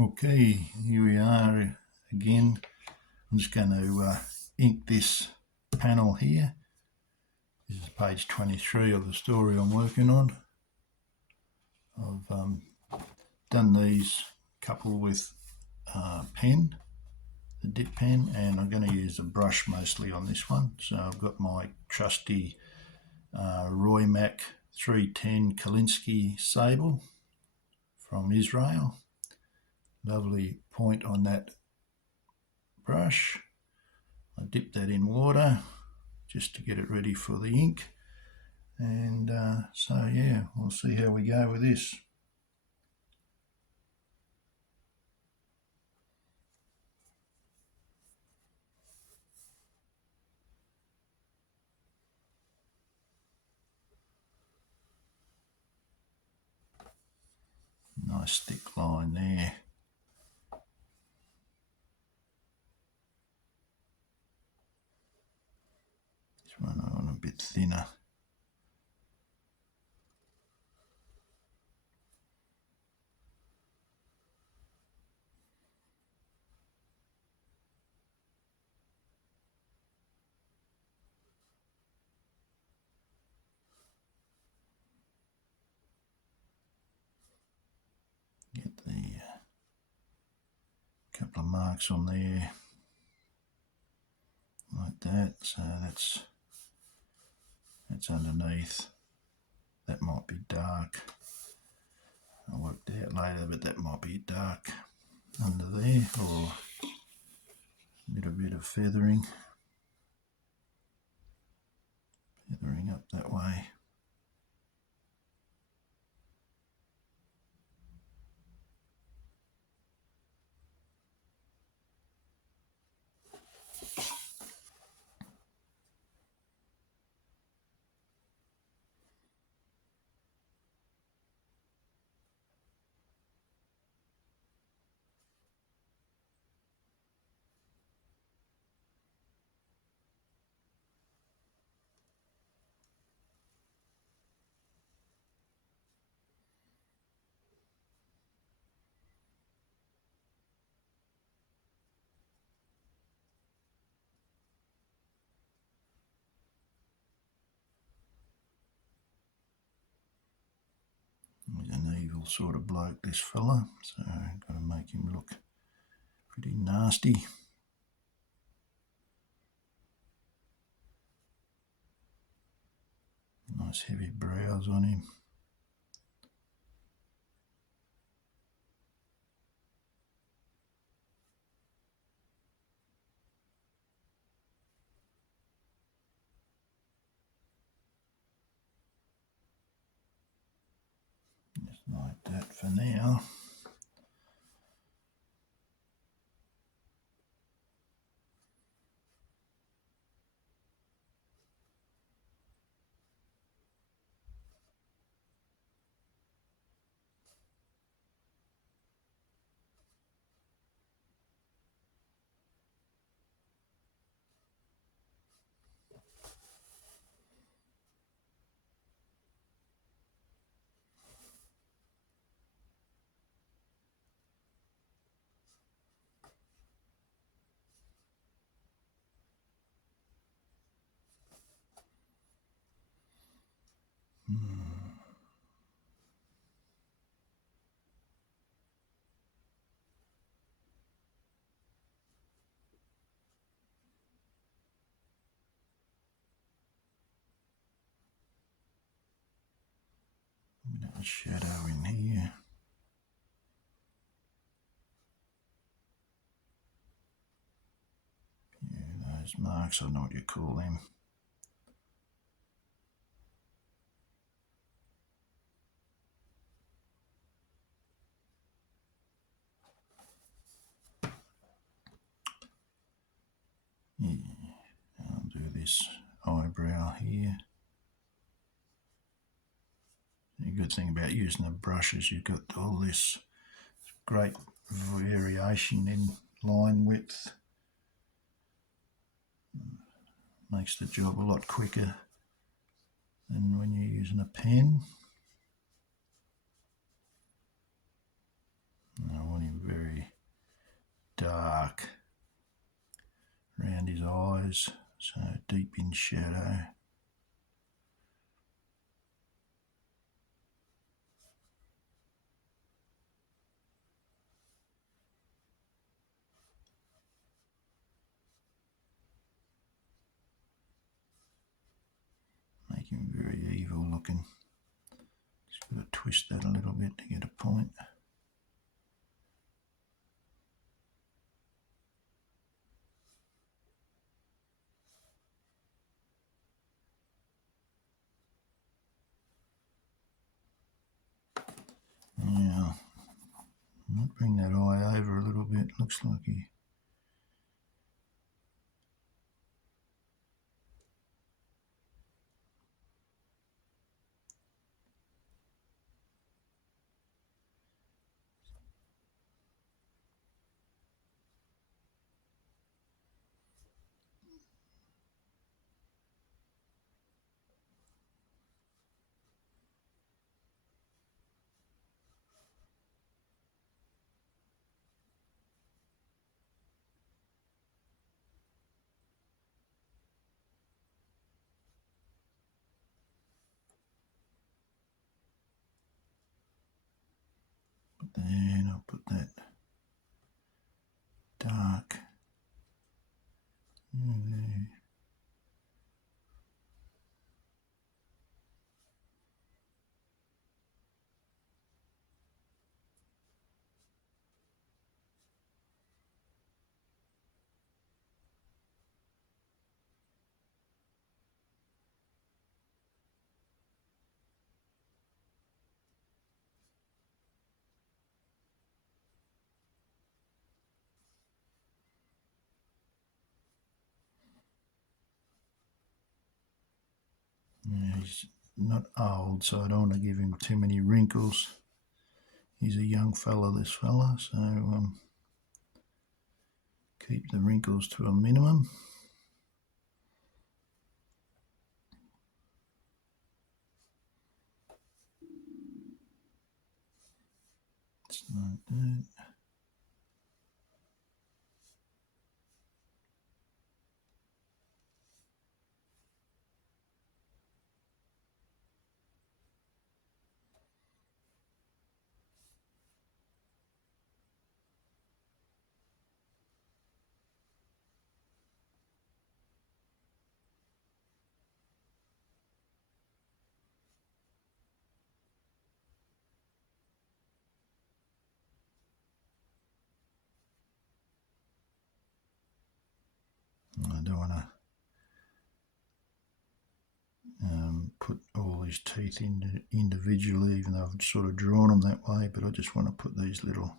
Okay, here we are again. I'm just going to ink this panel here. This is page 23 of the story I'm working on. I've done these couple with pen, the dip pen, and I'm going to use a brush mostly on this one. So I've got my trusty Roy Mac 310 Kalinsky sable from Israel. Lovely point on that brush. I dip that in water just to get it ready for the ink, and so yeah, we'll see how we go with this. Nice thick line there. This one I want a bit thinner. Get the couple of marks on there like that. So that's underneath. That might be dark. I'll work that out later, but that might be dark under there, or a little bit of feathering up that way. He's an evil sort of bloke, this fella, so I've got to make him look pretty nasty. Nice heavy brows on him. Just like that for now. A bit of a shadow in here. Yeah, those marks, I don't know what you call them. Yeah, I'll do this eyebrow here. The good thing about using a brush is you've got all this great variation in line width. Makes the job a lot quicker than when you're using a pen. I want him very around his eyes, so deep in shadow. Make him very evil looking. Just got to twist that a little bit to get a point. Now, I might bring that eye over a little bit. Looks like he... Then I'll put that dark there. He's not old, so I don't want to give him too many wrinkles. He's a young fella, this fella, so keep the wrinkles to a minimum. It's like that. I don't want to put all these teeth in individually, even though I've sort of drawn them that way, but I just want to put these little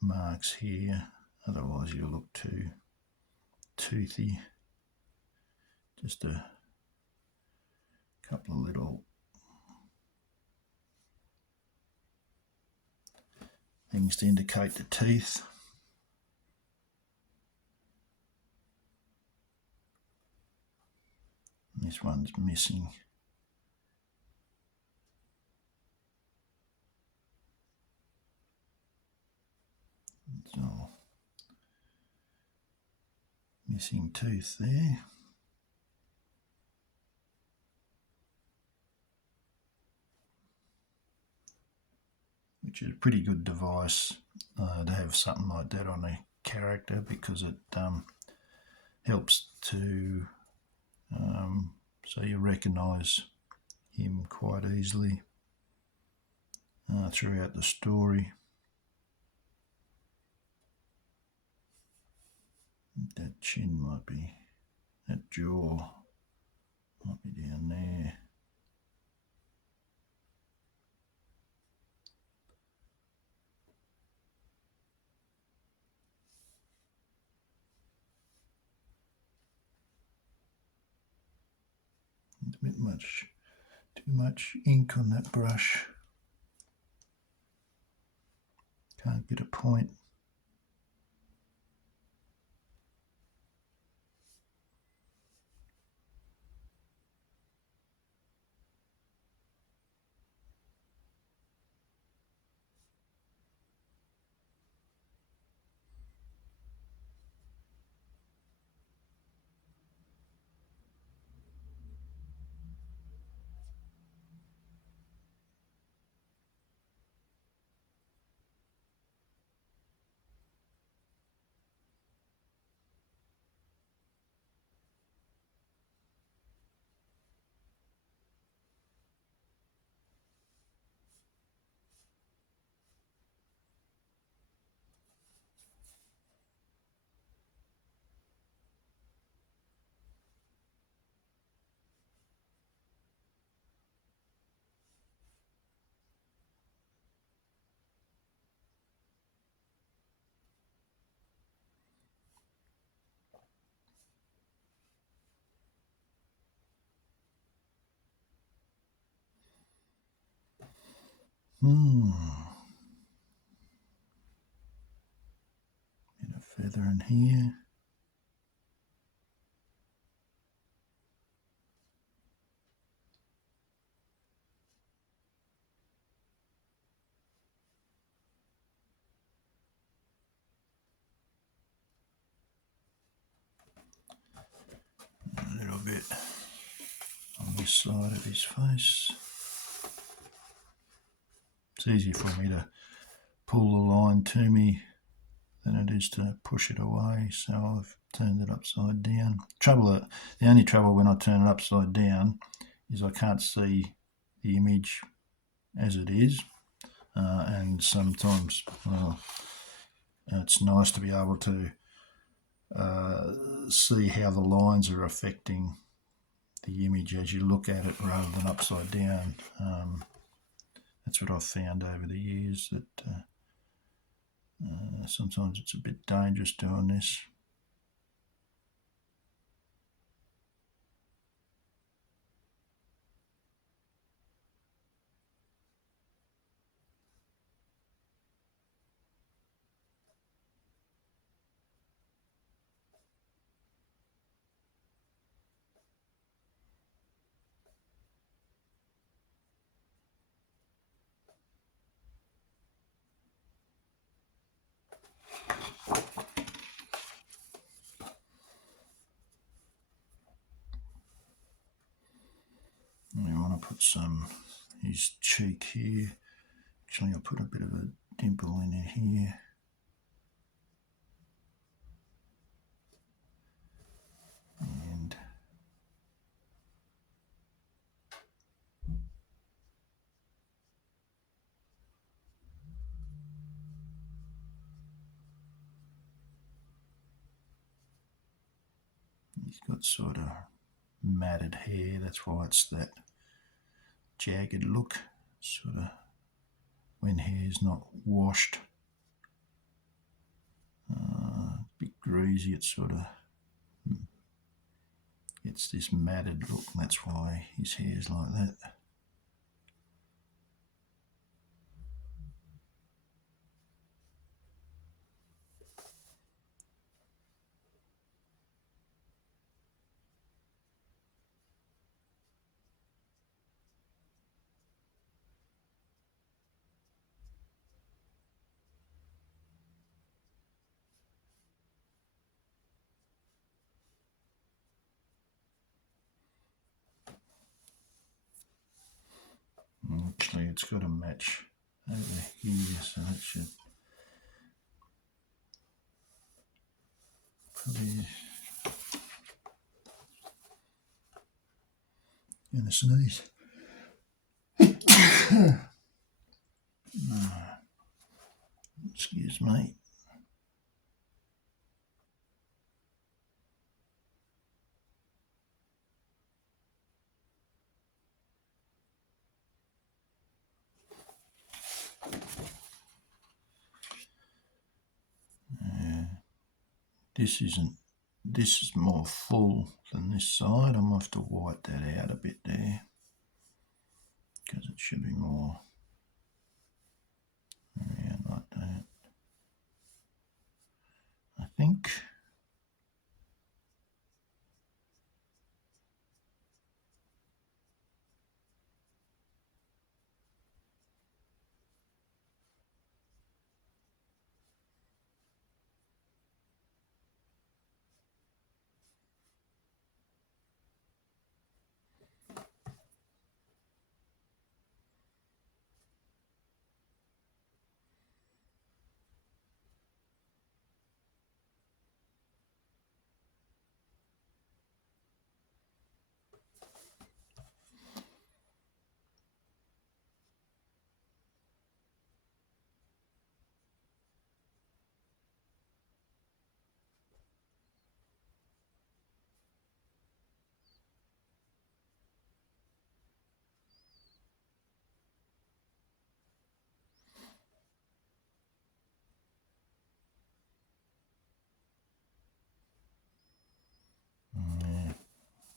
marks here, otherwise you'll look too toothy. Just a couple of little things to indicate the teeth. This one's missing. So, missing tooth there. Which is a pretty good device to have something like that on a character, because it helps to so you recognise him quite easily throughout the story. That chin might be, that jaw might be down there. It's a bit too much ink on that brush. Can't get a point. Bit of feather in here. A little bit on this side of his face. It's easier for me to pull the line to me than it is to push it away, so I've turned it upside down. The only trouble when I turn it upside down is I can't see the image as it is, and sometimes it's nice to be able to see how the lines are affecting the image as you look at it rather than upside down. That's what I've found over the years, that sometimes it's a bit dangerous doing this. I want to put his cheek here. Actually, I'll put a bit of a dimple in it here. And he's got sort of matted hair, that's why it's that jagged look, sort of when hair's not washed. A bit greasy, it's sort of gets this matted look, and that's why his hair's like that. Actually, it's got to match over here, so it should probably in the sneeze. Excuse me. This is more full than this side. I'm going to have to white that out a bit there, because it should be more around like that, I think.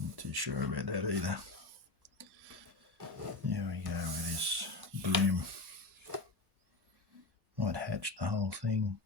Not too sure about that either. There we go with this brim. match the whole thing.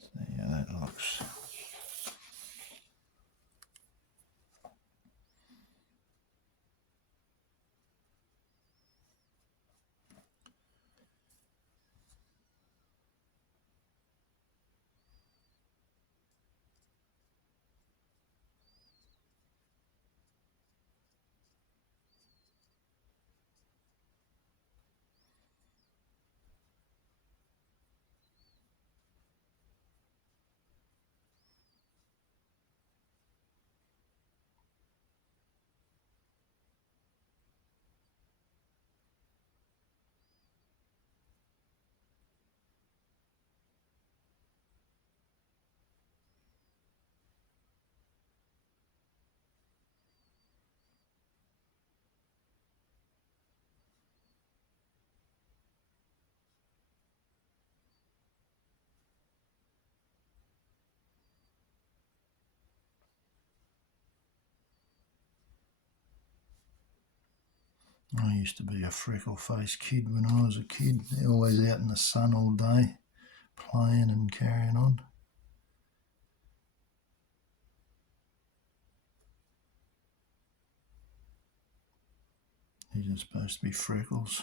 See how that looks. I used to be a freckle-faced kid when I was a kid. They're always out in the sun all day, playing and carrying on. These are supposed to be freckles.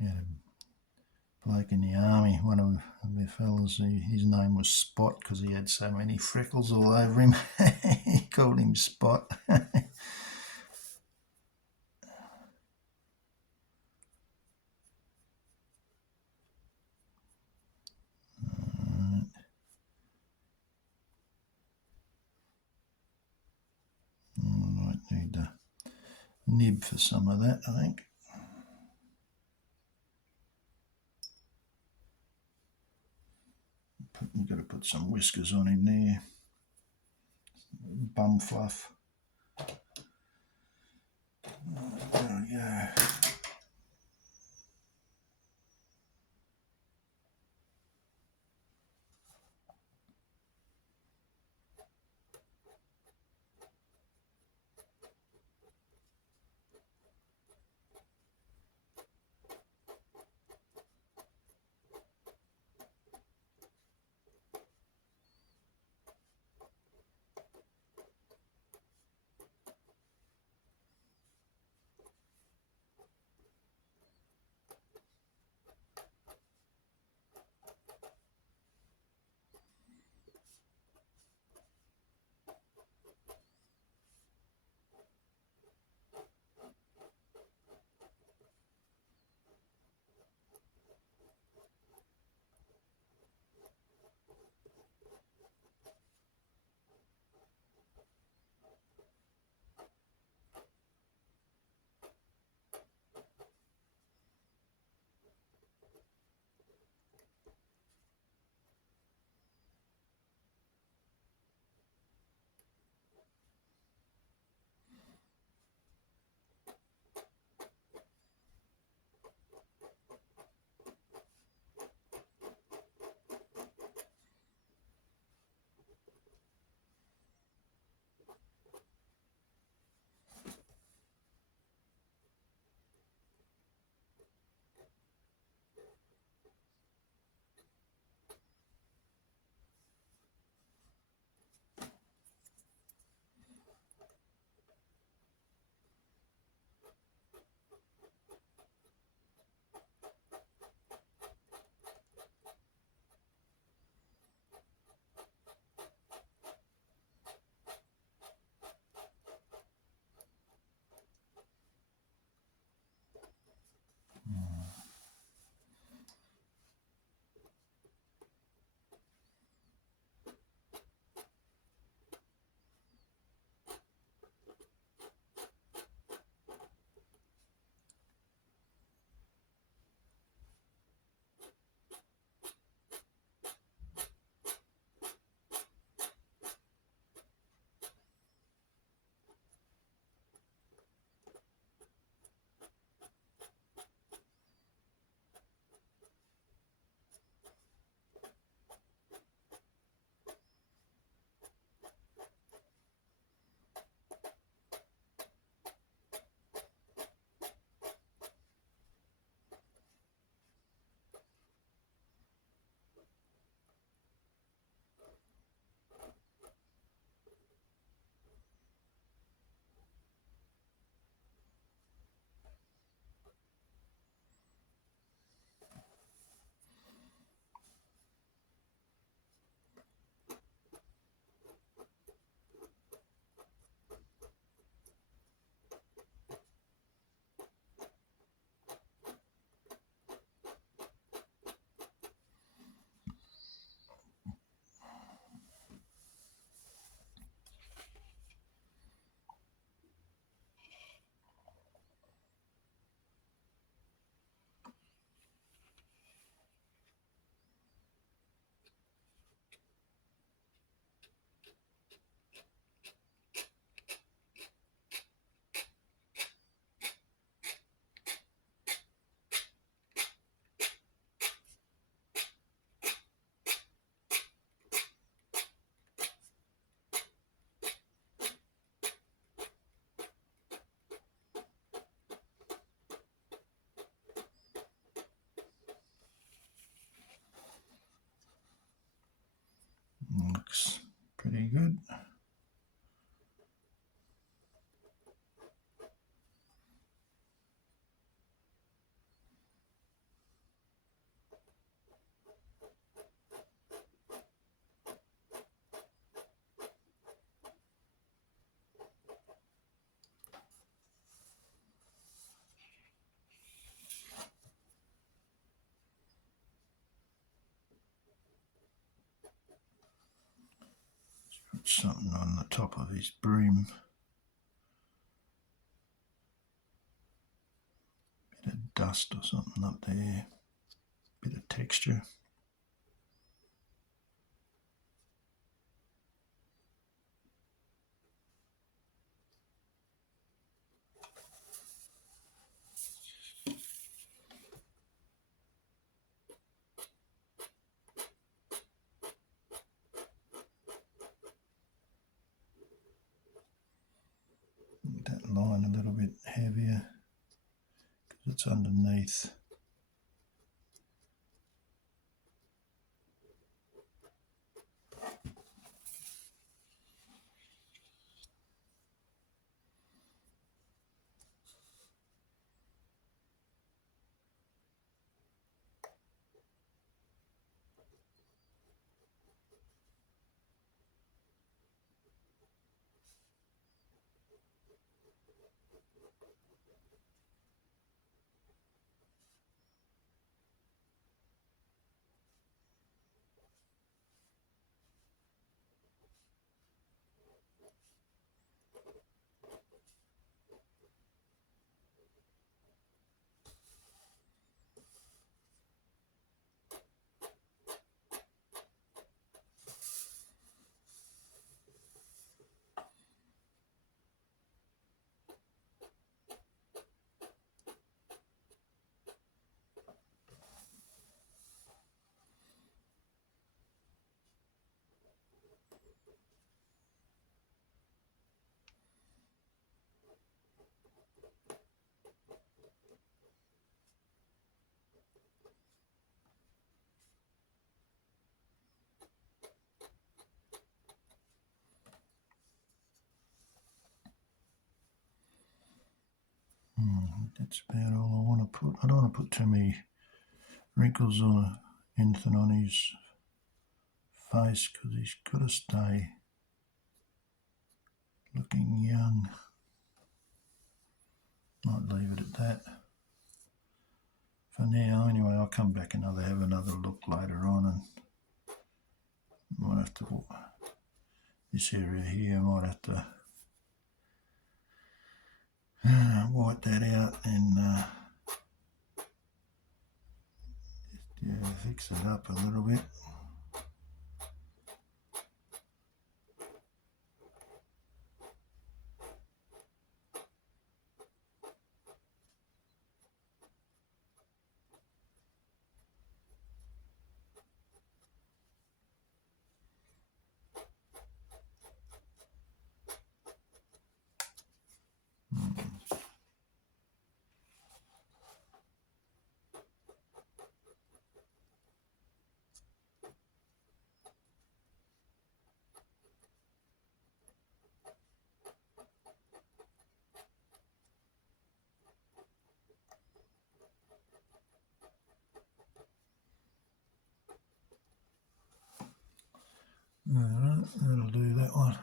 We had a bloke in the army, one of the fellas, his name was Spot because he had so many freckles all over him. He called him Spot. I might need a nib for some of that, I think. You've got to put some whiskers on him there. Bum fluff. There we go. looks pretty good. Put something on the top of his brim. Bit of dust or something up there. Bit of texture. That line a little bit heavier because it's underneath. That's about all I want to put. I don't want to put too many wrinkles or anything on his face because he's got to stay looking young. Might leave it at that for now. Anyway, I'll come back and have another look later on, and might have to this area here. I might have to white that out and fix it up a little bit. Alright, that'll do that one.